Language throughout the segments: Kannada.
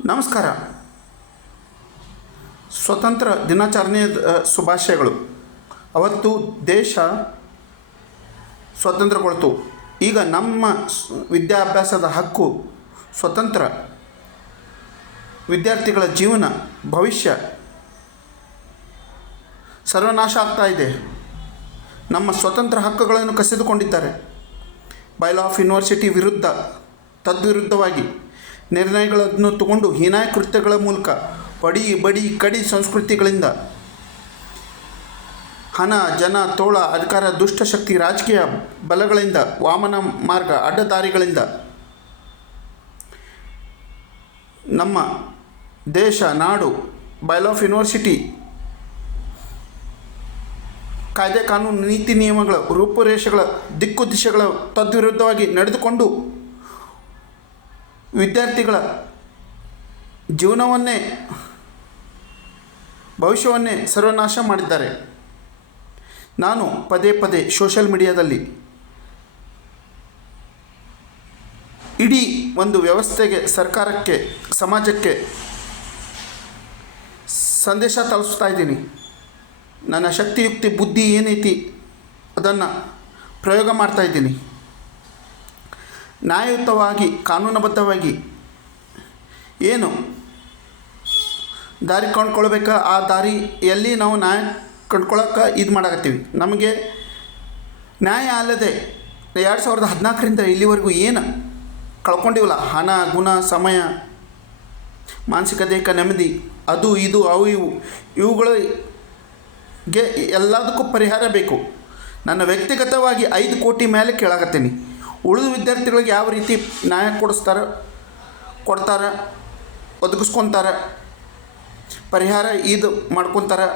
ನಮಸ್ಕಾರ. ಸ್ವತಂತ್ರ ದಿನಾಚರಣೆಯ ಶುಭಾಶಯಗಳು. ಅವತ್ತು ದೇಶ ಸ್ವತಂತ್ರಗೊಳ್ತು. ಈಗ ನಮ್ಮ ವಿದ್ಯಾಭ್ಯಾಸದ ಹಕ್ಕು, ಸ್ವತಂತ್ರ ವಿದ್ಯಾರ್ಥಿಗಳ ಜೀವನ, ಭವಿಷ್ಯ ಸರ್ವನಾಶ ಆಗ್ತಾ ಇದೆ. ನಮ್ಮ ಸ್ವತಂತ್ರ ಹಕ್ಕುಗಳನ್ನು ಕಸಿದುಕೊಂಡಿದ್ದಾರೆ. ಬೈಲಾ ಆಫ್ ಯೂನಿವರ್ಸಿಟಿ ವಿರುದ್ಧ, ತದ್ವಿರುದ್ಧವಾಗಿ ನಿರ್ಣಯಗಳನ್ನು ತಗೊಂಡು ಹೀನಾಯ ಕೃತ್ಯಗಳ ಮೂಲಕ ಹೊಡಿ ಬಡಿ ಕಡಿ ಸಂಸ್ಕೃತಿಗಳಿಂದ ಹಣ, ಜನ, ತೋಳ, ಅಧಿಕಾರ, ದುಷ್ಟಶಕ್ತಿ, ರಾಜಕೀಯ ಬಲಗಳಿಂದ, ವಾಮನ ಮಾರ್ಗ, ಅಡ್ಡದಾರಿಗಳಿಂದ ನಮ್ಮ ದೇಶ, ನಾಡು ಬೈಲಾ ಆಫ್ ಯೂನಿವರ್ಸಿಟಿ ಕಾಯ್ದೆ ಕಾನೂನು ನೀತಿ ನಿಯಮಗಳ ರೂಪುರೇಷೆಗಳ ದಿಕ್ಕು ದಿಶೆಗಳ ತದ್ವಿರುದ್ಧವಾಗಿ ನಡೆದುಕೊಂಡು ವಿದ್ಯಾರ್ಥಿಗಳ ಜೀವನವನ್ನೇ, ಭವಿಷ್ಯವನ್ನೇ ಸರ್ವನಾಶ ಮಾಡಿದ್ದಾರೆ. ನಾನು ಪದೇ ಪದೇ ಸೋಷಿಯಲ್ ಮೀಡಿಯಾದಲ್ಲಿ ಇಡೀ ಒಂದು ವ್ಯವಸ್ಥೆಗೆ, ಸರ್ಕಾರಕ್ಕೆ, ಸಮಾಜಕ್ಕೆ ಸಂದೇಶ ತಲುಪಿಸ್ತಾ ಇದ್ದೀನಿ. ನನ್ನ ಶಕ್ತಿಯುಕ್ತಿ ಬುದ್ಧಿ ಏನೈತಿ ಅದನ್ನು ಪ್ರಯೋಗ ಮಾಡ್ತಾಯಿದ್ದೀನಿ. ನ್ಯಾಯಯುತವಾಗಿ, ಕಾನೂನುಬದ್ಧವಾಗಿ ಏನು ದಾರಿ ಕಂಡುಕೊಳ್ಬೇಕಾ ಆ ದಾರಿಯಲ್ಲಿ ನಾವು ನ್ಯಾಯ ಕಂಡ್ಕೊಳ್ಳೋಕೆ ಇದು ಮಾಡಕತ್ತೀವಿ. ನಮಗೆ ನ್ಯಾಯ ಅಲ್ಲದೆ 2014ರಿಂದ ಇಲ್ಲಿವರೆಗೂ ಏನು ಕಳ್ಕೊಂಡಿವಲ್ಲ, ಹಣ, ಗುಣ, ಸಮಯ, ಮಾನಸಿಕ ದೇಹ ನೆಮ್ಮದಿ, ಅದು ಇದು ಅವು ಇವುಗಳಿಗೆ ಎಲ್ಲದಕ್ಕೂ ಪರಿಹಾರ ಬೇಕು. ನನ್ನ ವ್ಯಕ್ತಿಗತವಾಗಿ 5 ಕೋಟಿ ಮೇಲೆ ಕೇಳಾಕತ್ತೀನಿ. ಉಳಿದ ವಿದ್ಯಾರ್ಥಿಗಳಿಗೆ ಯಾವ ರೀತಿ ನ್ಯಾಯ ಕೊಡ್ತಾರೆ, ಒದಗಿಸ್ಕೊತಾರೆ, ಪರಿಹಾರ ಇದು ಮಾಡ್ಕೊತಾರೆ,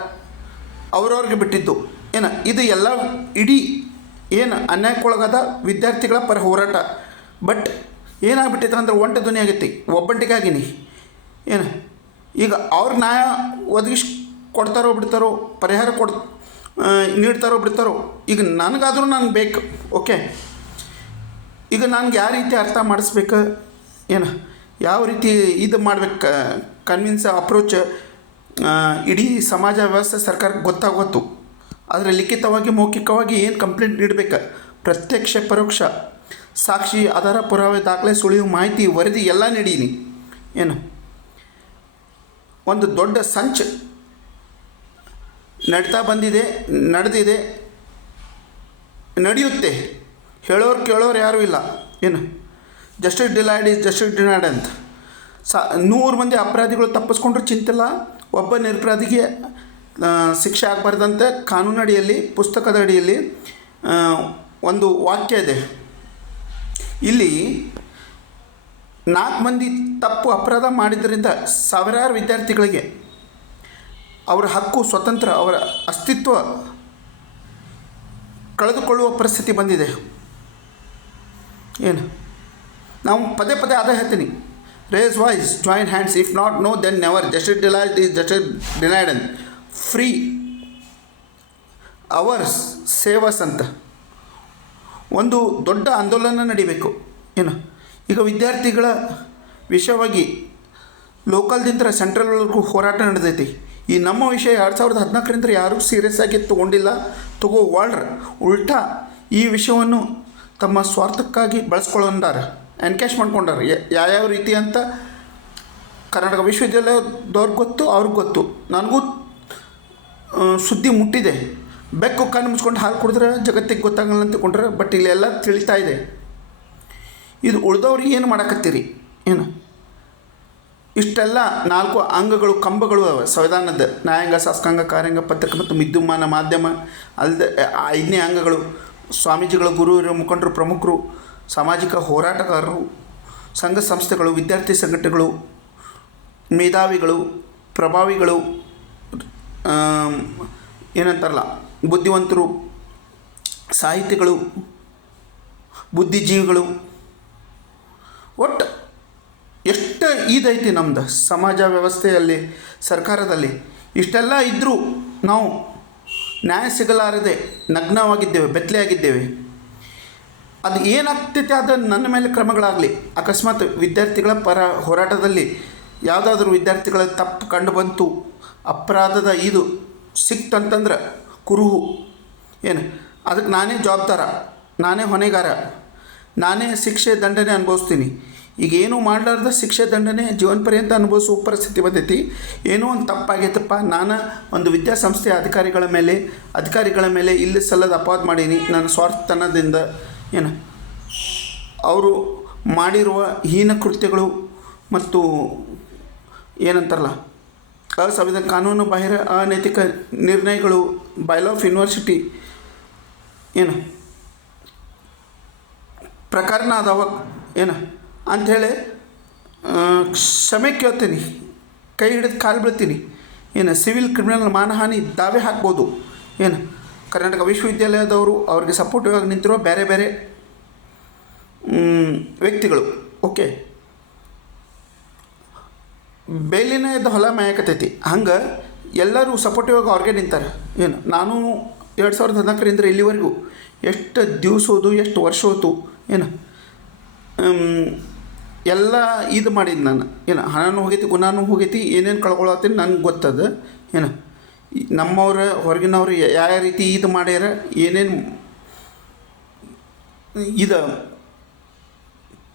ಅವ್ರವ್ರಿಗೆ ಬಿಟ್ಟಿದ್ದು ಏನು. ಇದು ಎಲ್ಲ ಇಡೀ ಏನು ಅನ್ಯಾಯಕ್ಕೊಳಗಾದ ವಿದ್ಯಾರ್ಥಿಗಳ ಪರ ಹೋರಾಟ. ಬಟ್ ಏನಾಗ್ಬಿಟ್ಟಿತ್ತು ಅಂದ್ರೆ ಒಂಟೆ ಧ್ವನಿ ಆಗೈತಿ, ಒಬ್ಬಂಟಿಗಾಗಿನಿ ಏನು. ಈಗ ಅವ್ರ ನ್ಯಾಯ ಕೊಡ್ತಾರೋ ಬಿಡ್ತಾರೋ, ಪರಿಹಾರ ನೀಡ್ತಾರೋ ಬಿಡ್ತಾರೋ, ಈಗ ನನಗಾದರೂ ನನಗೆ ಬೇಕು. ಓಕೆ, ಈಗ ನನಗೆ ಯಾವ ರೀತಿ ಅರ್ಥ ಮಾಡಿಸ್ಬೇಕು, ಏನು ಯಾವ ರೀತಿ ಇದು ಮಾಡ್ಬೇಕು, ಕನ್ವಿನ್ಸ್ ಅಪ್ರೋಚ್ ಇಡೀ ಸಮಾಜ ವ್ಯವಸ್ಥೆ ಸರ್ಕಾರಕ್ಕೆ ಗೊತ್ತಾಗೋತ್ತು. ಆದರೆ ಲಿಖಿತವಾಗಿ, ಮೌಖಿಕವಾಗಿ ಏನು ಕಂಪ್ಲೇಂಟ್ ನೀಡಬೇಕು, ಪ್ರತ್ಯಕ್ಷ ಪರೋಕ್ಷ ಸಾಕ್ಷಿ, ಆಧಾರ, ಪುರಾವೆ, ದಾಖಲೆ, ಸುಳಿವು, ಮಾಹಿತಿ, ವರದಿ ಎಲ್ಲ ನೀಡೀನಿ. ಏನು ಒಂದು ದೊಡ್ಡ ಸಂಚು ನಡೀತಾ ಬಂದಿದೆ, ನಡೆದಿದೆ, ನಡೆಯುತ್ತೆ. ಹೇಳೋರು ಕೇಳೋರು ಯಾರೂ ಇಲ್ಲ. ಏನು justice delayed is justice denied ಅಂತ 100 ಮಂದಿ ಅಪರಾಧಿಗಳು ತಪ್ಪಿಸ್ಕೊಂಡ್ರೂ ಚಿಂತಿಲ್ಲ, ಒಬ್ಬ ನಿರಪರಾಧಿಗೆ ಶಿಕ್ಷೆ ಆಗಬಾರ್ದಂತೆ ಕಾನೂನು ಅಡಿಯಲ್ಲಿ, ಪುಸ್ತಕದ ಅಡಿಯಲ್ಲಿ ಒಂದು ವಾಕ್ಯ ಇದೆ. ಇಲ್ಲಿ 4 ಮಂದಿ ತಪ್ಪು ಅಪರಾಧ ಮಾಡಿದ್ದರಿಂದ ಸಾವಿರಾರು ವಿದ್ಯಾರ್ಥಿಗಳಿಗೆ ಅವರ ಹಕ್ಕು, ಸ್ವತಂತ್ರ, ಅವರ ಅಸ್ತಿತ್ವ ಕಳೆದುಕೊಳ್ಳುವ ಪರಿಸ್ಥಿತಿ ಬಂದಿದೆ. ಏನು ನಾವು ಪದೇ ಪದೇ ಅದೇ ಹೇಳ್ತೀನಿ, raise voice, join hands, if not now then never, justice delayed is justice denied ಅಂತ, ಫ್ರೀ ಅವರ್ಸ್ ಸೇವಸ್ ಅಂತ ಒಂದು ದೊಡ್ಡ ಆಂದೋಲನ ನಡಿಬೇಕು. ಏನು ಈಗ ವಿದ್ಯಾರ್ಥಿಗಳ ವಿಷಯವಾಗಿ ಲೋಕಲ್ದಿಂದ ಸೆಂಟ್ರಲ್ವರೆಗೂ ಹೋರಾಟ ನಡೆದೈತಿ. ಈ ನಮ್ಮ ವಿಷಯ 2014ರಿಂದ ಯಾರೂ ಸೀರಿಯಸ್ ಆಗಿ ತಗೋವಾಳ್ರ, ಉಲ್ಟಾ ಈ ವಿಷಯವನ್ನು ತಮ್ಮ ಸ್ವಾರ್ಥಕ್ಕಾಗಿ ಬಳಸ್ಕೊಂಡಾರ, ಎನ್ಕ್ಯಾಶ್ ಮಾಡ್ಕೊಂಡಾರ. ಯಾವ್ಯಾವ ರೀತಿ ಅಂತ ಕರ್ನಾಟಕ ವಿಶ್ವವಿದ್ಯಾಲಯದವ್ರಿಗೆ ಗೊತ್ತು, ಅವ್ರಿಗೆ ಗೊತ್ತು, ನನಗೂ ಸುದ್ದಿ ಮುಟ್ಟಿದೆ. ಬೆಕ್ಕು ಕಣ್ಣು ಮುಚ್ಕೊಂಡು ಹಾಲು ಕುಡಿದ್ರೆ ಜಗತ್ತಿಗೆ ಗೊತ್ತಾಗಲ್ಲ ಅಂತ ತಿಳ್ಕೊಂಡ್ರೆ, ಬಟ್ ಇಲ್ಲೆಲ್ಲ ತಿಳಿತಾ ಇದೆ. ಇದು ಉಳಿದವ್ರಿಗೆ ಏನು ಮಾಡಕತ್ತೀರಿ, ಏನು ಇಷ್ಟೆಲ್ಲ 4 ಅಂಗಗಳು, ಕಂಬಗಳು ಅವ ಸಂವಿಧಾನದ: ನ್ಯಾಯಾಂಗ, ಶಾಸಕಾಂಗ, ಕಾರ್ಯಾಂಗ, ಪತ್ರಿಕೆ ಮತ್ತು ವಿದ್ಯುನ್ಮಾನ ಮಾಧ್ಯಮ. ಅಲ್ಲದೆ 5ನೇ ಅಂಗಗಳು ಸ್ವಾಮೀಜಿಗಳು, ಗುರು, ಮುಖಂಡರು, ಪ್ರಮುಖರು, ಸಾಮಾಜಿಕ ಹೋರಾಟಗಾರರು, ಸಂಘ ಸಂಸ್ಥೆಗಳು, ವಿದ್ಯಾರ್ಥಿ ಸಂಘಟನೆಗಳು, ಮೇಧಾವಿಗಳು, ಪ್ರಭಾವಿಗಳು, ಏನಂತಾರಲ್ಲ ಬುದ್ಧಿವಂತರು, ಸಾಹಿತಿಗಳು, ಬುದ್ಧಿಜೀವಿಗಳು. ಒಟ್ಟು ಎಷ್ಟು ಇದೈತಿ ನಮ್ಮದು ಸಮಾಜ ವ್ಯವಸ್ಥೆಯಲ್ಲಿ, ಸರ್ಕಾರದಲ್ಲಿ. ಇಷ್ಟೆಲ್ಲ ಇದ್ದರೂ ನಾವು ನ್ಯಾಯ ಸಿಗಲಾರದೆ ನಗ್ನವಾಗಿದ್ದೇವೆ, ಬೆತ್ತಲೆಯಾಗಿದ್ದೇವೆ. ಅದು ಏನಾಗ್ತೈತೆ ಅದು ನನ್ನ ಮೇಲೆ ಕ್ರಮಗಳಾಗಲಿ. ಅಕಸ್ಮಾತ್ ವಿದ್ಯಾರ್ಥಿಗಳ ಪರ ಹೋರಾಟದಲ್ಲಿ ಯಾವುದಾದ್ರೂ ವಿದ್ಯಾರ್ಥಿಗಳ ತಪ್ಪು ಕಂಡು ಬಂತು, ಅಪರಾಧದ ಇದು ಸಿಕ್ತಂತಂದ್ರೆ ಕುರುಹು ಏನು, ಅದಕ್ಕೆ ನಾನೇ ಜವಾಬ್ದಾರ, ನಾನೇ ಹೊಣೆಗಾರ, ನಾನೇ ಶಿಕ್ಷೆ ದಂಡನೆ ಅನುಭವಿಸ್ತೀನಿ. ಈಗ ಏನೂ ಮಾಡಲಾರ್ದ ಶಿಕ್ಷೆ ದಂಡನೆ ಜೀವನ ಪರ್ಯಂತ ಅನುಭವಿಸುವ ಪರಿಸ್ಥಿತಿ ಬಂದೈತಿ. ಏನೋ ಒಂದು ತಪ್ಪಾಗೈತಪ್ಪ, ನಾನು ಒಂದು ವಿದ್ಯಾಸಂಸ್ಥೆಯ ಅಧಿಕಾರಿಗಳ ಮೇಲೆ ಇಲ್ಲಿ ಸಲ್ಲದ ಅಪವಾದ ಮಾಡೀನಿ ನನ್ನ ಸ್ವಾರ್ಥತನದಿಂದ ಏನು, ಅವರು ಮಾಡಿರುವ ಹೀನ ಕೃತ್ಯಗಳು ಮತ್ತು ಏನಂತಾರಲ್ಲ ಅಸಂವಿಧಾನಿಕ ಕಾನೂನು ಬಾಹಿರ ಅನೈತಿಕ ನಿರ್ಣಯಗಳು, ಬೈಲಾ ಆಫ್ ಯೂನಿವರ್ಸಿಟಿ ಏನು ಪ್ರಕರಣ ಅದಾವ ಏನು ಅಂಥೇಳಿ ಕ್ಷಮೆ ಕೇಳ್ತೀನಿ, ಕೈ ಹಿಡಿದು ಕಾಲು ಬೀಳ್ತೀನಿ. ಏನು ಸಿವಿಲ್ ಕ್ರಿಮಿನಲ್ ಮಾನಹಾನಿ ದಾವೆ ಹಾಕ್ಬೋದು. ಏನು ಕರ್ನಾಟಕ ವಿಶ್ವವಿದ್ಯಾಲಯದವರು ಅವ್ರಿಗೆ ಸಪೋರ್ಟಿವ್ ಆಗಿ ನಿಂತಿರೋ ಬೇರೆ ಬೇರೆ ವ್ಯಕ್ತಿಗಳು. ಓಕೆ, ಬೇಲಿನ ಎದ್ದ ಹೊಲ ಮೇಯಕತ್ತೈತಿ, ಹಂಗೆ ಎಲ್ಲರೂ ಸಪೋರ್ಟಿವ್ ಆಗಿ ಅವ್ರಿಗೆ ನಿಂತಾರೆ. ಏನು ನಾನು 2014ರಿಂದ ಇಲ್ಲಿವರೆಗೂ ಎಷ್ಟು ದಿವಸ ಹೋದು, ಎಷ್ಟು ವರ್ಷ ಹೋಯ್ತು, ಏನು ಎಲ್ಲ ಇದು ಮಾಡಿದ್ದು ನಾನು. ಏನು ಹಣನೂ ಹೋಗೈತಿ, ಗುಣನೂ ಹೋಗೈತಿ, ಏನೇನು ಕಳ್ಕೊಳತ್ತೀನಿ ನನಗೆ ಗೊತ್ತದ. ಏನು ನಮ್ಮವ್ರ ಹೊರಗಿನವ್ರು ಯಾವ ರೀತಿ ಇದು ಮಾಡ್ಯಾರ, ಏನೇನು ಇದು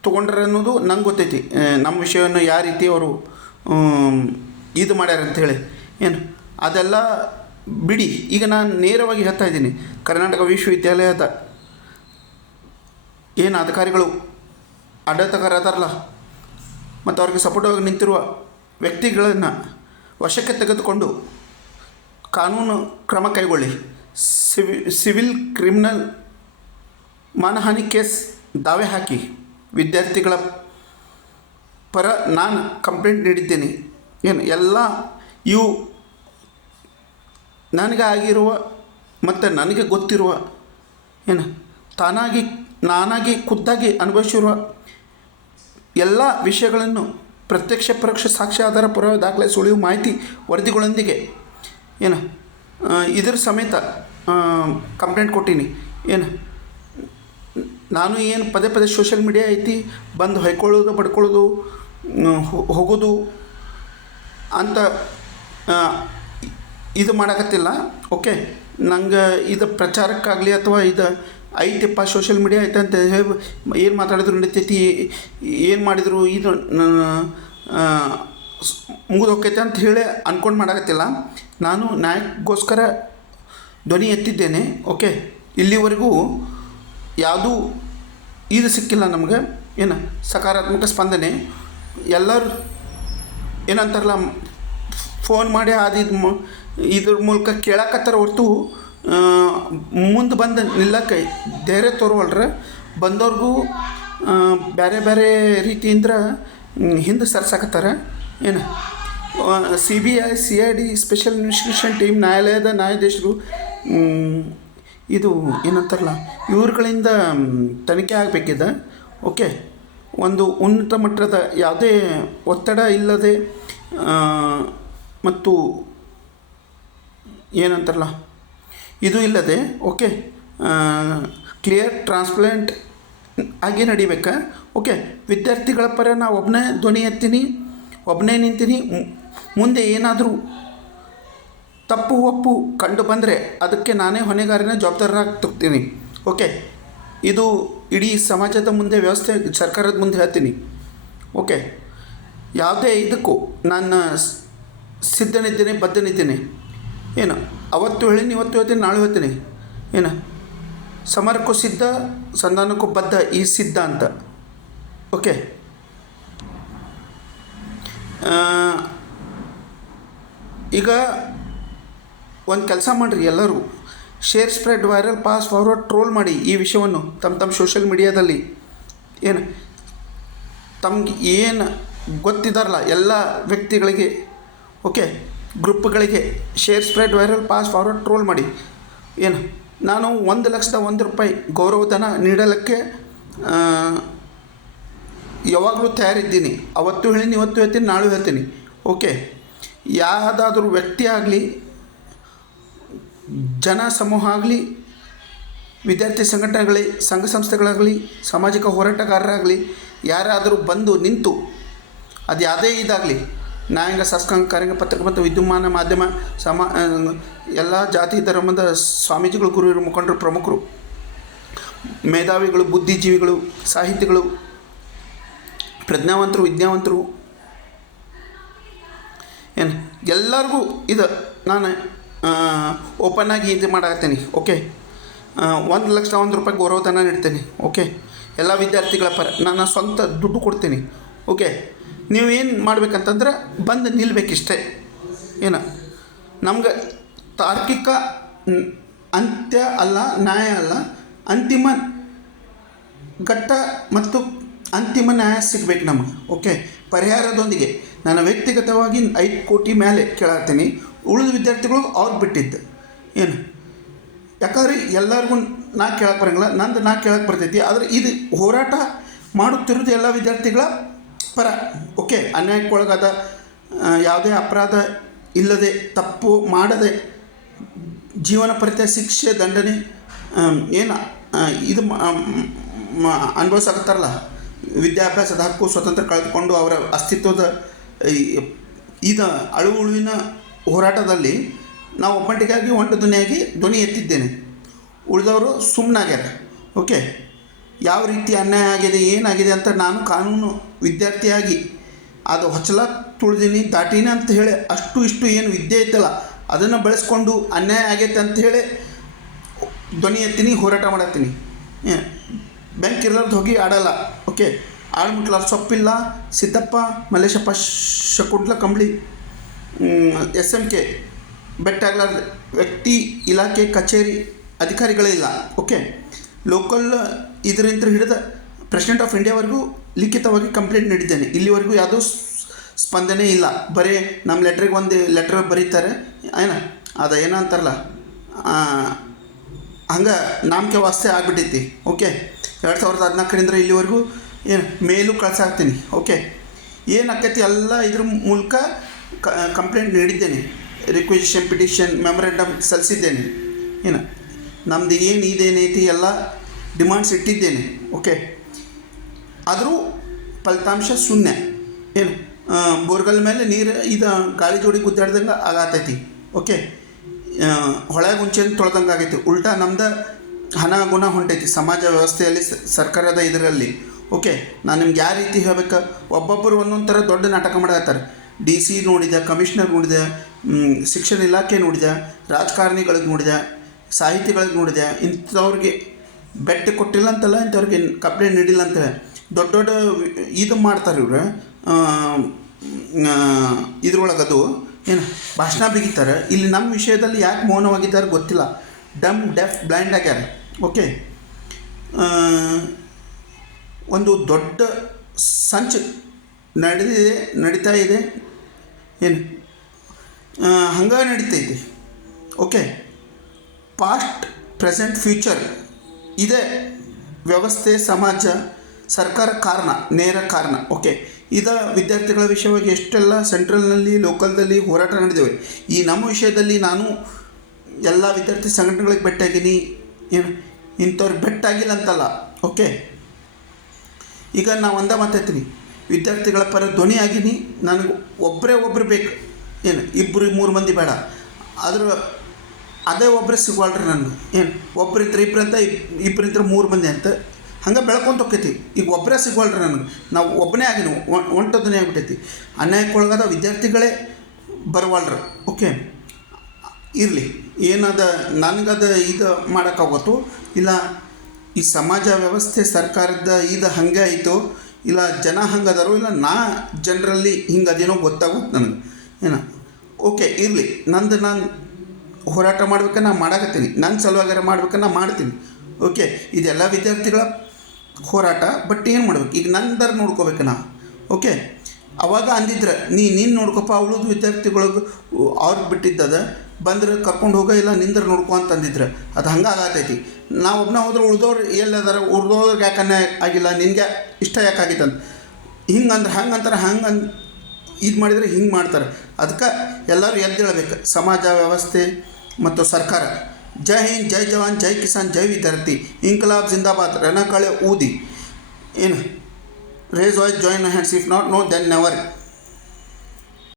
ತೊಗೊಂಡ್ರ ಅನ್ನೋದು ನಂಗೆ ಗೊತ್ತೈತಿ. ನಮ್ಮ ವಿಷಯವನ್ನು ಯಾವ ರೀತಿ ಅವರು ಇದು ಮಾಡ್ಯಾರ ಅಂಥೇಳಿ ಏನು ಅದೆಲ್ಲ ಬಿಡಿ. ಈಗ ನಾನು ನೇರವಾಗಿ ಹೇಳ್ತಾ ಇದ್ದೀನಿ, ಕರ್ನಾಟಕ ವಿಶ್ವವಿದ್ಯಾಲಯದ ಏನು ಅಧಿಕಾರಿಗಳು ಆಡಳಿತಗಾರ ಅದಾರಲ್ಲ ಮತ್ತು ಅವ್ರಿಗೆ ಸಪೋರ್ಟಿವಾಗಿ ನಿಂತಿರುವ ವ್ಯಕ್ತಿಗಳನ್ನು ವಶಕ್ಕೆ ತೆಗೆದುಕೊಂಡು ಕಾನೂನು ಕ್ರಮ ಕೈಗೊಳ್ಳಿ. ಸಿವಿಲ್ ಕ್ರಿಮಿನಲ್ ಮಾನಹಾನಿ ಕೇಸ್ ದಾವೆ ಹಾಕಿ ವಿದ್ಯಾರ್ಥಿಗಳ ಪರ ನಾನು ಕಂಪ್ಲೇಂಟ್ ನೀಡಿದ್ದೇನೆ. ಏನು ಎಲ್ಲ ಇವು ನನಗೆ ಆಗಿರುವ ಮತ್ತು ನನಗೆ ಗೊತ್ತಿರುವ ಏನು ನಾನಾಗಿ ಖುದ್ದಾಗಿ ಅನುಭವಿಸಿರುವ ಎಲ್ಲ ವಿಷಯಗಳನ್ನು ಪ್ರತ್ಯಕ್ಷ ಪರೋಕ್ಷ ಸಾಕ್ಷ್ಯ ಆಧಾರ ಪುರಾವೆ ದಾಖಲೆ ಸುಳಿವು ಮಾಹಿತಿ ವರದಿಗಳೊಂದಿಗೆ ಏನು ಇದ್ರ ಸಮೇತ ಕಂಪ್ಲೇಂಟ್ ಕೊಟ್ಟೀನಿ. ಏನು ನಾನು ಏನು ಪದೇ ಪದೇ ಸೋಷಿಯಲ್ ಮೀಡಿಯಾ ಐತಿ ಬಂದು ಹೊಯ್ಕೊಳ್ಳೋದು ಬಡ್ಕೊಳ್ಳೋದು ಹೋಗೋದು ಅಂತ ಇದು ಮಾಡೋಕತ್ತಿಲ್ಲ. ಓಕೆ, ನಂಗೆ ಇದು ಪ್ರಚಾರಕ್ಕಾಗಲಿ ಅಥವಾ ಇದು ಐತಿಪ್ಪ ಸೋಷಿಯಲ್ ಮೀಡಿಯಾ ಐತೆ ಅಂತ ಹೇಳಿ ಏನು ಮಾತಾಡಿದ್ರು ನಡೀತೈತಿ, ಏನು ಮಾಡಿದರು ಇದು ಮುಗಿದು ಹೋಗ್ತೈತೆ ಅಂತ ಹೇಳಿ ಅಂದ್ಕೊಂಡು ಮಾಡೋಕತ್ತಿಲ್ಲ. ನಾನು ನ್ಯಾಯಕ್ಕೋಸ್ಕರ ಧ್ವನಿ ಎತ್ತಿದ್ದೇನೆ. ಓಕೆ, ಇಲ್ಲಿವರೆಗೂ ಯಾವುದೂ ಇದು ಸಿಕ್ಕಿಲ್ಲ ನಮಗೆ ಏನು ಸಕಾರಾತ್ಮಕ ಸ್ಪಂದನೆ. ಎಲ್ಲರೂ ಏನಂತಾರಲ್ಲ ಫೋನ್ ಮಾಡಿ ಇದ್ರ ಮೂಲಕ ಕೇಳಕತ್ತಾರ ಹೊರ್ತು ಮುಂದೆ ಬಂದು ನಿಲ್ಲಕ್ಕೆ ಧೈರ್ಯ ತೋರುವಲ್ರ. ಬಂದವ್ರಿಗೂ ಬೇರೆ ಬೇರೆ ರೀತಿಯಿಂದ ಹಿಂದೆ ಸರ್ಸಾಕತ್ತಾರ. ಏನು CBI CID special investigation team ನ್ಯಾಯಾಲಯದ ನ್ಯಾಯಾಧೀಶರು ಇದು ಏನಂತಾರಲ್ಲ ಇವ್ರುಗಳಿಂದ ತನಿಖೆ ಆಗಬೇಕಿದೆ. ಓಕೆ, ಒಂದು ಉನ್ನತ ಮಟ್ಟದ ಯಾವುದೇ ಒತ್ತಡ ಇಲ್ಲದೆ ಮತ್ತು ಏನಂತಾರಲ್ಲ ಇದು ಇಲ್ಲದೆ ಓಕೆ ಕ್ಲಿಯರ್ ಟ್ರಾನ್ಸ್ಪರೆಂಟ್ ಆಗಿ ನಡಿಬೇಕಾ. ಓಕೆ, ವಿದ್ಯಾರ್ಥಿಗಳ ಪರ ನಾವು ಒಬ್ಬನೇ ಧ್ವನಿ ಎತ್ತೀನಿ, ಒಬ್ಬನೇ ನಿಂತೀನಿ. ಮುಂದೆ ಏನಾದರೂ ತಪ್ಪು ಒಪ್ಪು ಕಂಡು ಬಂದರೆ ಅದಕ್ಕೆ ನಾನೇ ಹೊಣೆಗಾರನೇ ಜವಾಬ್ದಾರರಾಗಿ ತಗ್ತೀನಿ. ಓಕೆ, ಇದು ಇಡೀ ಸಮಾಜದ ಮುಂದೆ ವ್ಯವಸ್ಥೆ ಸರ್ಕಾರದ ಮುಂದೆ ಹೇಳ್ತೀನಿ. ಓಕೆ, ಯಾವುದೇ ಇದಕ್ಕೂ ನಾನು ಸಿದ್ಧನಿದ್ದೇನೆ, ಬದ್ಧನಿದ್ದೇನೆ. ಏನು ಅವತ್ತು ಹೇಳಿನಿ, ಇವತ್ತು ಹೇಳ್ತೀನಿ, ನಾಳೆ ಹೇಳ್ತೀನಿ. ಏನು ಸಮರಕ್ಕೂ ಸಿದ್ಧ, ಸಂಧಾನಕ್ಕೂ ಬದ್ಧ, ಈ ಸಿದ್ಧ ಅಂತ. ಓಕೆ, ಈಗ ಒಂದು ಕೆಲಸ ಮಾಡಿರಿ, ಎಲ್ಲರೂ share, spread, viral, pass forward, troll ಮಾಡಿ ಈ ವಿಷಯವನ್ನು ತಮ್ಮ ಸೋಷಿಯಲ್ ಮೀಡಿಯಾದಲ್ಲಿ. ಏನು ತಮ್ಗೆ ಏನು ಗೊತ್ತಿದ್ದಾರಲ್ಲ ಎಲ್ಲ ವ್ಯಕ್ತಿಗಳಿಗೆ, ಓಕೆ, ಗ್ರೂಪ್ಗಳಿಗೆ share, spread, viral, pass forward, troll ಮಾಡಿ. ಏನು ನಾನು 1,01,000 ರೂಪಾಯಿ ಗೌರವಧನ ನೀಡಲಿಕ್ಕೆ ಯಾವಾಗಲೂ ತಯಾರಿದ್ದೀನಿ. ಅವತ್ತು ಹೇಳಿನಿ, ಇವತ್ತು ಹೇಳ್ತೀನಿ, ನಾಳೆ ಹೇಳ್ತೀನಿ. ಓಕೆ, ಯಾವುದಾದ್ರೂ ವ್ಯಕ್ತಿ ಆಗಲಿ, ಜನ ಸಮೂಹ ಆಗಲಿ, ವಿದ್ಯಾರ್ಥಿ ಸಂಘಟನೆಗಳೇ, ಸಂಘ ಸಂಸ್ಥೆಗಳಾಗಲಿ, ಸಾಮಾಜಿಕ ಹೋರಾಟಗಾರರಾಗಲಿ, ಯಾರಾದರೂ ಬಂದು ನಿಂತು ಅದು ಯಾವುದೇ ಇದಾಗಲಿ ನ್ಯಾಯಾಂಗ ಶಾಸಕಾಂಗ ಕಾರ್ಯಾಂಗ ಪತ್ರಿಕೆ ಮತ್ತು ವಿದ್ಯುನ್ಮಾನ ಮಾಧ್ಯಮ ಎಲ್ಲ ಜಾತಿ ಧರ್ಮದ ಸ್ವಾಮೀಜಿಗಳು, ಗುರುವರು, ಮುಖಂಡರು, ಪ್ರಮುಖರು, ಮೇಧಾವಿಗಳು, ಬುದ್ಧಿಜೀವಿಗಳು, ಸಾಹಿತಿಗಳು, ಪ್ರಜ್ಞಾವಂತರು, ವಿದ್ಯಾವಂತರು ಏನು ಎಲ್ಲರಿಗೂ ಇದು ನಾನು ಓಪನ್ನಾಗಿ ಇದು ಮಾಡಾಕತ್ತೀನಿ. ಓಕೆ, 1,01,000 ರೂಪಾಯಿ ಗೌರವಧನ ನೀಡ್ತೇನೆ. ಓಕೆ, ಎಲ್ಲ ವಿದ್ಯಾರ್ಥಿಗಳ ಪರ ನಾನು ಸ್ವಂತ ದುಡ್ಡು ಕೊಡ್ತೀನಿ. ಓಕೆ, ನೀವೇನು ಮಾಡ್ಬೇಕಂತಂದ್ರೆ ಬಂದು ನಿಲ್ಬೇಕಿಷ್ಟೇ. ಏನು ನಮ್ಗೆ ತಾರ್ಕಿಕ ಅಂತ್ಯ ಅಲ್ಲ, ನ್ಯಾಯ ಅಲ್ಲ, ಅಂತಿಮ ಘಟ್ಟ ಮತ್ತು ಅಂತಿಮ ನ್ಯಾಯ ಸಿಗಬೇಕು ನಮಗೆ. ಓಕೆ, ಪರಿಹಾರದೊಂದಿಗೆ ನಾನು ವ್ಯಕ್ತಿಗತವಾಗಿ 5 ಕೋಟಿ ಮೇಲೆ ಕೇಳತ್ತೀನಿ. ಉಳಿದ ವಿದ್ಯಾರ್ಥಿಗಳು ಅವ್ರು ಬಿಟ್ಟಿದ್ದು ಏನು, ಯಾಕಂದ್ರೆ ಎಲ್ಲರಿಗೂ ನಾ ಕೇಳಕ್ಕೆ ಬರೋಂಗಿಲ್ಲ, ನಂದು ನಾ ಕೇಳಕ್ಕೆ ಬರ್ತೈತಿ. ಆದರೆ ಇದು ಹೋರಾಟ ಮಾಡುತ್ತಿರೋದು ಎಲ್ಲ ವಿದ್ಯಾರ್ಥಿಗಳ ಪರ. ಓಕೆ, ಅನ್ಯಾಯಕ್ಕೊಳಗಾದ, ಯಾವುದೇ ಅಪರಾಧ ಇಲ್ಲದೆ, ತಪ್ಪು ಮಾಡದೆ, ಜೀವನ ಪರ್ಯಂತ ಶಿಕ್ಷೆ, ದಂಡನೆ ಏನು ಇದು ಅನುಭವಿಸಾಕತ್ತಾರಲ್ಲ, ವಿದ್ಯಾಭ್ಯಾಸದ ಹಕ್ಕು, ಸ್ವತಂತ್ರ ಕಳೆದುಕೊಂಡು ಅವರ ಅಸ್ತಿತ್ವದ ಇದು ಅಳುವಿನ ಹೋರಾಟದಲ್ಲಿ ನಾವು ಒಬ್ಬಂಟಿಗಾಗಿ ಒಂಟು ಧ್ವನಿ ಎತ್ತಿದ್ದೇನೆ. ಉಳಿದವರು ಸುಮ್ಮನಾಗ್ಯಾರ. ಓಕೆ, ಯಾವ ರೀತಿ ಅನ್ಯಾಯ ಆಗಿದೆ, ಏನಾಗಿದೆ ಅಂತ ನಾನು ಕಾನೂನು ವಿದ್ಯಾರ್ಥಿಯಾಗಿ ಅದು ಹೊಚ್ಚಲ ತುಳಿದೀನಿ, ದಾಟೀನಿ ಅಂತ ಹೇಳಿ ಅಷ್ಟು ಇಷ್ಟು ಏನು ವಿದ್ಯೆ ಐತಲ್ಲ ಅದನ್ನು ಬೆಳೆಸ್ಕೊಂಡು ಅನ್ಯಾಯ ಆಗೈತೆ ಅಂತ ಹೇಳಿ ಧ್ವನಿ ಎತ್ತೀನಿ, ಹೋರಾಟ ಮಾಡತ್ತೀನಿ. ಬ್ಯಾಂಕ್ ಇರ್ಲಾರ್ದು ಹೋಗಿ ಆಡಲ್ಲ. ಓಕೆ, ಆಳ್ಮುಟ್ಲಾರ ಸೊಪ್ಪಿಲ್ಲ, ಸಿದ್ದಪ್ಪ, ಮಲ್ಲೇಶಪ್ಪ, ಶಕುಂಟ್ಲ ಕಂಬಳಿ, SMK ಬೆಟ್ಟಾಗ್ಲಾರ್ದ ವ್ಯಕ್ತಿ, ಇಲಾಖೆ, ಕಚೇರಿ ಅಧಿಕಾರಿಗಳೇ ಇಲ್ಲ. ಓಕೆ, ಲೋಕಲ್ ಇದರಿಂದ ಹಿಡಿದ ಪ್ರೆಸಿಡೆಂಟ್ ಆಫ್ ಇಂಡಿಯಾವರೆಗೂ ಲಿಖಿತವಾಗಿ ಕಂಪ್ಲೇಂಟ್ ನೀಡಿದ್ದೇನೆ. ಇಲ್ಲಿವರೆಗೂ ಯಾವುದೂ ಸ್ಪಂದನೆ ಇಲ್ಲ. ಬರೀ ನಮ್ಮ ಲೆಟ್ರಿಗೆ ಒಂದು ಲೆಟ್ರ್ ಬರೀತಾರೆ, ಅದು ಏನೋ ಅಂತಾರಲ್ಲ, ಹಂಗೆ ನಾಮಕೆ ವಾಸ್ತೆ ಆಗಿಬಿಟ್ಟೈತಿ. ಓಕೆ, 2014ರಿಂದ ಇಲ್ಲಿವರೆಗೂ ಏನು ಮೇಲೂ ಕಳ್ಸಾಕ್ತೀನಿ. ಓಕೆ, ಏನಾಕೈತಿ ಎಲ್ಲ ಇದ್ರ ಮೂಲಕ ಕಂಪ್ಲೇಂಟ್ ನೀಡಿದ್ದೇನೆ, ರಿಕ್ವೆಸಿಷನ್, ಪಿಟಿಷನ್, ಮೆಮೊರೆಂಡಮ್ ಸಲ್ಲಿಸಿದ್ದೇನೆ. ನಮ್ಮದು ಏನು ಇದೇನೈತಿ ಎಲ್ಲ ಡಿಮಾಂಡ್ಸ್ ಇಟ್ಟಿದ್ದೇನೆ. ಓಕೆ, ಆದರೂ ಫಲಿತಾಂಶ ಶೂನ್ಯ. ಬೋರ್ಗಲ್ ಮೇಲೆ ನೀರು ಇದು ಗಾಳಿ ಜೋಡಿ ಗುದ್ದಾಡ್ದಂಗೆ ಆಗತೈತಿ. ಓಕೆ, ಹೊಳೆ ಗುಂಚೆನ ತೊಳ್ದಂಗೆ ಆಗೈತಿ. ಉಲ್ಟಾ ನಮ್ದು ಹಣ ಗುಣ ಹೊಂಟೈತಿ ಸಮಾಜ ವ್ಯವಸ್ಥೆಯಲ್ಲಿ, ಸರ್ಕಾರದ ಇದರಲ್ಲಿ. ಓಕೆ, ನಾನು ನಿಮ್ಗೆ ಯಾವ ರೀತಿ ಹೇಳ್ಬೇಕು, ಒಬ್ಬೊಬ್ಬರು ಒಂದೊಂದು ಥರ ದೊಡ್ಡ ನಾಟಕ ಮಾಡತ್ತಾರೆ. DC ನೋಡಿದೆ, ಕಮಿಷನರ್ ನೋಡಿದೆ, ಶಿಕ್ಷಣ ಇಲಾಖೆ ನೋಡಿದೆ, ರಾಜಕಾರಣಿಗಳಿಗೆ ನೋಡಿದೆ, ಸಾಹಿತಿಗಳಿಗೆ ನೋಡಿದೆ. ಇಂಥವ್ರಿಗೆ ಬೆಟ್ಟ ಕೊಟ್ಟಿಲ್ಲ ಅಂತಲ್ಲ, ಇಂಥವ್ರಿಗೆ ಕಂಪ್ಲೇಂಟ್ ನೀಡಿಲ್ಲ ಅಂತ ದೊಡ್ಡ ದೊಡ್ಡ ಇದು ಮಾಡ್ತಾರೆ ಇವರು. ಇದ್ರೊಳಗದು ಏನು ಭಾಷಣ ಬಿಗಿತಾರೆ. ಇಲ್ಲಿ ನಮ್ಮ ವಿಷಯದಲ್ಲಿ ಯಾಕೆ ಮೌನವಾಗಿದ್ದಾರೆ ಗೊತ್ತಿಲ್ಲ. ಡಮ್, ಡೆಫ್, ಬ್ಲೈಂಡ್ ಆಗ್ಯಾರ. ಓಕೆ, ಒಂದು ದೊಡ್ಡ ಸಂಚು ನಡೀತಾ ಇದೆ. ಹಂಗೆ ನಡೀತೈತಿ. ಓಕೆ, ಪಾಸ್ಟ್, ಪ್ರೆಸೆಂಟ್, ಫ್ಯೂಚರ್ ಇದೇ ವ್ಯವಸ್ಥೆ, ಸಮಾಜ, ಸರ್ಕಾರ ಕಾರಣ, ನೇರ ಕಾರಣ. ಓಕೆ, ಇದು ವಿದ್ಯಾರ್ಥಿಗಳ ವಿಷಯವಾಗಿ ಎಷ್ಟೆಲ್ಲ ಸೆಂಟ್ರಲ್ನಲ್ಲಿ, ಲೋಕಲ್ದಲ್ಲಿ ಹೋರಾಟ ನಡೆದಿವೆ. ಈ ನಮ್ಮ ವಿಷಯದಲ್ಲಿ ನಾನು ಎಲ್ಲ ವಿದ್ಯಾರ್ಥಿ ಸಂಘಟನೆಗಳಿಗೆ ಭೇಟಿಯಾಗೀನಿ. ಇಂಥವ್ರಿಗೆ ಭೇಟಿಯಾಗಿಲ್ಲ ಅಂತಲ್ಲ. ಓಕೆ, ಈಗ ನಾವು ಒಂದೇ ಮಾತಾಡ್ತೀನಿ, ವಿದ್ಯಾರ್ಥಿಗಳ ಪರ ಧ್ವನಿ ಆಗೀನಿ. ನನಗೆ ಒಬ್ಬರು ಬೇಕು, 2-3 ಮಂದಿ ಬೇಡ. ಆದರೂ ಅದೇ ಒಬ್ಬರೇ ಸಿಗುವಲ್ರಿ ನನಗೆ. ಒಬ್ಬರಿದ್ರೆ ಇಬ್ಬರಂತ, ಇಬ್ಬರಿದ್ರೆ 3 ಮಂದಿ ಅಂತ ಹಂಗೆ ಬೆಳ್ಕೊಂತ ಹೋಗ್ತೈತಿ. ಈಗ ಒಬ್ಬರೇ ಸಿಗುವಲ್ರಿ ನನಗೆ, ನಾವು ಒಬ್ಬನೇ ಆಗಿನಿ, ಒಂಟು ಧ್ವನಿ ಆಗಿಬಿಟ್ಟೈತಿ. ಅನ್ಯಾಯಕ್ಕೊಳಗಾದ ವಿದ್ಯಾರ್ಥಿಗಳೇ ಬರವಲ್ರು. ಓಕೆ, ಇರಲಿ, ಏನದ ನನಗದು ಇದು ಮಾಡೋಕ್ಕಾಗತ್ತು ಇಲ್ಲ. ಈ ಸಮಾಜ ವ್ಯವಸ್ಥೆ, ಸರ್ಕಾರದ ಇದು ಹಂಗೆ ಆಯಿತು, ಇಲ್ಲ ಜನ ಹಂಗದಾರೋ, ಇಲ್ಲ ನಾ ಜನರಲ್ಲಿ ಹಿಂಗದೇನೋ ಗೊತ್ತಾಗುತ್ತೆ ನನಗೆ. ಓಕೆ, ಇರಲಿ, ನಾನು ಹೋರಾಟ ಮಾಡ್ಬೇಕನ್ನ ನಾನು ಮಾಡಾಕತ್ತೀನಿ, ನನ್ನ ಸಲುವಾಗಾರ ಮಾಡ್ಬೇಕನ್ನ ಮಾಡ್ತೀನಿ. ಓಕೆ, ಇದೆಲ್ಲ ವಿದ್ಯಾರ್ಥಿಗಳ ಹೋರಾಟ. ಬಟ್ ಏನು ಮಾಡ್ಬೇಕು, ಈಗ ನಂದರ ನೋಡ್ಕೋಬೇಕು ನಾ. ಓಕೆ, ಅವಾಗ ಅಂದಿದ್ರೆ ನೀನು ನೋಡ್ಕೊಪ್ಪ, ಉಳಿದು ವಿದ್ಯಾರ್ಥಿಗಳಿಗೆ ಅವ್ರಿಗೆ ಬಿಟ್ಟಿದ್ದದ, ಬಂದ್ರೆ ಕರ್ಕೊಂಡು ಹೋಗೋ, ಇಲ್ಲ ನಿಂದ್ರೆ ನೋಡ್ಕೊ ಅಂತಂದಿದ್ರೆ ಅದು ಹಂಗೆ ಆಗತೈತಿ. ನಾವು ಒಬ್ಬನ ಹೋದ್ರೆ ಉಳ್ದವ್ರು ಎಲ್ಲದಾರ, ಉಳ್ದವ್ರಿಗೆ ಯಾಕೆ ಆಗಿಲ್ಲ, ನಿನಗೆ ಇಷ್ಟ ಯಾಕಾಗಿತ್ತು ಅಂತ ಹಂಗಂತಾರೆ. ಇದು ಮಾಡಿದರೆ ಹಿಂಗೆ ಮಾಡ್ತಾರೆ. ಅದಕ್ಕೆ ಎಲ್ಲರೂ ಎದ್ದೇಳಬೇಕು, ಸಮಾಜ ವ್ಯವಸ್ಥೆ ಮತ್ತು ಸರ್ಕಾರ. ಜೈ ಹಿಂದ್, ಜೈ ಜವಾನ್, ಜೈ ಕಿಸಾನ್, ಜೈ ವಿದ್ಯಾರ್ಥಿ, ಇನ್ಕಲಾಬ್ ಜಿಂದಾಬಾದ್, ರಣಕಳೆ ಊದಿ. Raise voice, join hands, if not now then never.